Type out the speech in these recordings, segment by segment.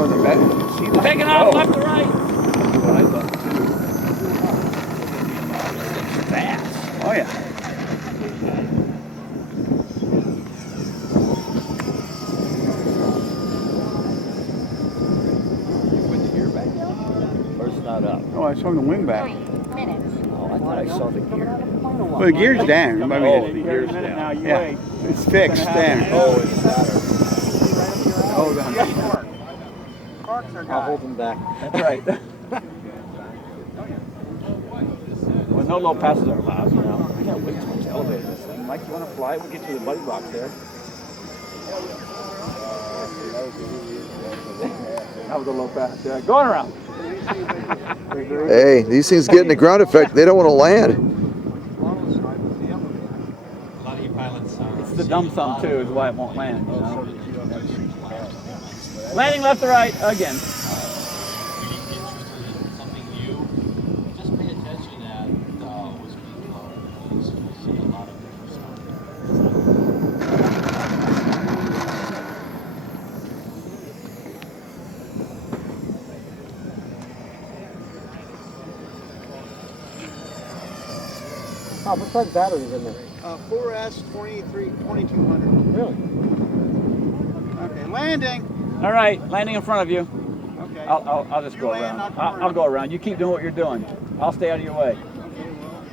on the back. Taking off left to right. What I thought. Fast. Oh yeah. Put the gear back down? Or is it not up? Oh, I swung the wing back. 3 minutes. Oh, I thought I saw the gear. Well, the gear's down. I mean, Oh, the gear's down. Now you yeah, wait. it's fixed down. Oh, it's better. Hold on. Parks are I'll gone. hold them back. That's right. Well, no low passes are allowed, you know. I got way too much elevator this thing. Mike, you want to fly? We'll get you the buddy box there. That was a low pass. Yeah, going around. Hey, these things get in the ground effect. They don't want to land. It's the dumb thumb, too, is why it won't land, you know. Landing left to right again. Oh, what size batteries in there? 4S 2200. Really? Okay, landing. All right, landing in front of you. Okay. I'll just You go land, around. I'll come I'll around. go around. You keep doing what you're doing. I'll stay out of your way.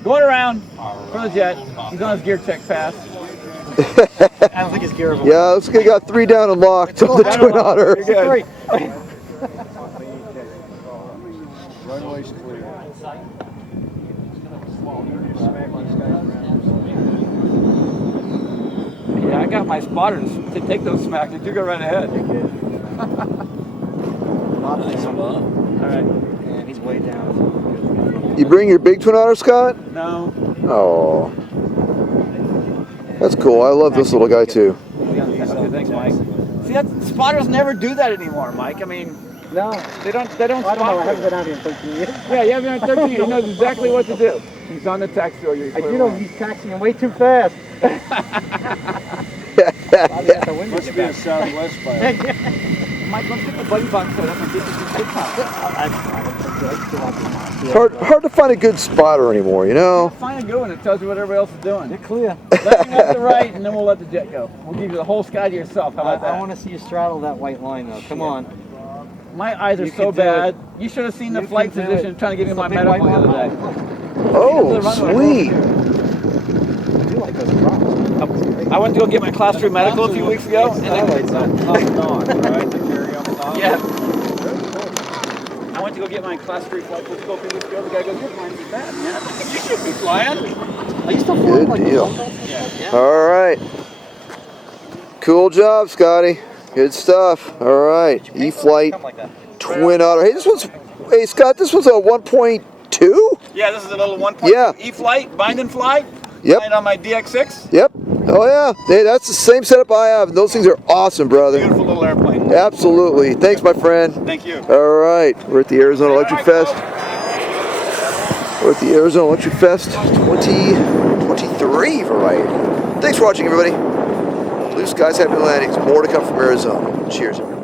Going around for the jet. He's on his gear check pass. I don't think his gear is Yeah, looks like we got 3 down and locked on the Twin Otter. You're good. Runway's clear. Yeah, I got my spotters to take those smacks. You go right ahead. All right. And he's way down. You bring your big Twin Otter, Scott? No. Oh. That's cool. I love this little guy too. Okay, thanks, Mike. See, spotters never do that anymore, Mike. I mean, No. they don't I don't know. I spot haven't you. been out here in 13 years. Yeah, you haven't been 13. He knows exactly what to do. He's on the tax show. I do know he's taxiing way too fast. Must be a Southwest pilot. Mike, let's get the buddy box set up and get you some good time. It's hard to find a good spotter anymore, you know? Find a good one that tells you what everybody else is doing. You're clear. Let me left to right, and then we'll let the jet go. We'll give you the whole sky to yourself. How about I that? want to see you straddle that white line, though. Come on. My eyes are You so can do bad. it. You should have seen the You flight can do physician it. trying to give me It's my a big medical the white other line. day. Oh, sweet. I do like those drops. I went to go get my class 3 medical a few weeks ago, and Right? The carry on the top. yeah. I went to go get my class 3 flight physical a few weeks ago. The guy goes, "You're flying too bad, man." I said, "You should be flying." Are you still Good flying like deal. this? All right. Cool job, Scotty. Good stuff. All right. E-flite, Something like that. Twin Otter. Hey, Scott, this was a 1.2? Yeah, this is a little 1.2 Yeah. E-flite, bind and fly. Yep. Flying on my DX6. Yep. Oh, yeah. Hey, that's the same setup I have. Those things are awesome, brother. Beautiful little airplane. Absolutely. Thanks, my friend. Thank you. All right. We're at the Arizona Electric Fest. We're at the Arizona Electric Fest 2023 variety. Thanks for watching, everybody. Blue skies, happy landings. More to come from Arizona. Cheers, everybody.